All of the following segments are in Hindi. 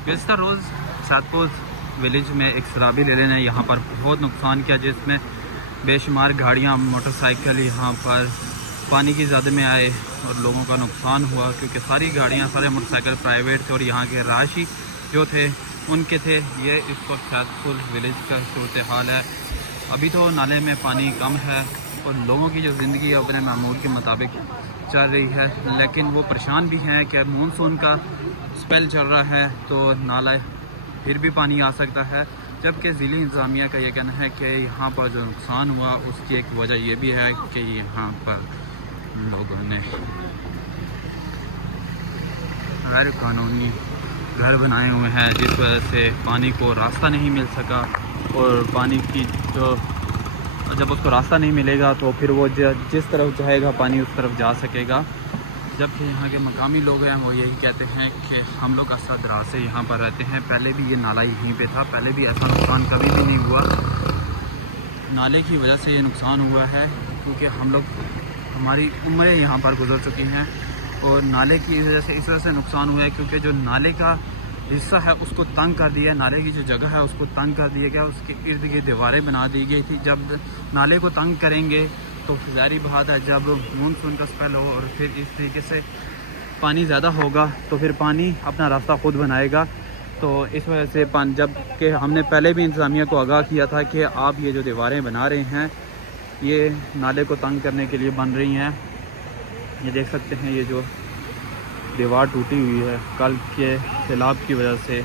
गुज़श्ता रोज़ सादपुर विलेज में एक सैलाबी लेने ने यहाँ पर बहुत नुकसान किया, जिसमें बेशुमार गाड़ियाँ मोटरसाइकिल यहाँ पर पानी की ज़द में आए और लोगों का नुकसान हुआ, क्योंकि सारी गाड़ियाँ सारे मोटरसाइकिल प्राइवेट थे और यहाँ के रहायशी जो थे उनके थे। ये इस वक्त सादपुर विलेज का सूरत हाल है। अभी तो नाले में पानी कम है और लोगों की जो ज़िंदगी अपने मामूल के मुताबिक चल रही है, लेकिन वो परेशान भी हैं कि मानसून का स्पेल चल रहा है तो नाला फिर भी पानी आ सकता है। जबकि ज़िली इंतज़ामिया का ये कहना है कि यहाँ पर जो नुकसान हुआ उसकी एक वजह ये भी है कि यहाँ पर लोगों ने गैर कानूनी घर बनाए हुए हैं, जिस वजह से पानी को रास्ता नहीं मिल सका। और पानी की जो जब उसको रास्ता नहीं मिलेगा तो फिर वो जिस तरफ जाएगा पानी उस तरफ जा सकेगा। जबकि यहाँ के मकामी लोग हैं वो यही कहते हैं कि हम लोग अरसा दराज से यहाँ पर रहते हैं, पहले भी ये नाला यहीं पे था, पहले भी ऐसा नुकसान कभी भी नहीं हुआ। नाले की वजह से ये नुकसान हुआ है क्योंकि हम लोग हमारी उम्रें यहाँ पर गुजर चुकी हैं और नाले की वजह से इस वजह से नुकसान हुआ है क्योंकि जो नाले का हिस्सा है उसको तंग कर दिया, नाले की जो जगह है उसको तंग कर दिया गया, उसके इर्द गिर्द दीवारें बना दी गई थी। जब नाले को तंग करेंगे तो ज़ाहिर बात है जब मानसून का स्पेल हो और फिर इस तरीके से पानी ज़्यादा होगा तो फिर पानी अपना रास्ता खुद बनाएगा। तो इस वजह से जब कि हमने पहले भी इंतज़ामिया को आगाह किया था कि आप ये जो दीवारें बना रहे हैं ये नाले को तंग करने के लिए बन रही हैं। ये देख सकते हैं ये जो दीवार टूटी हुई है कल के सैलाब की वजह से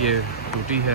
ये टूटी है।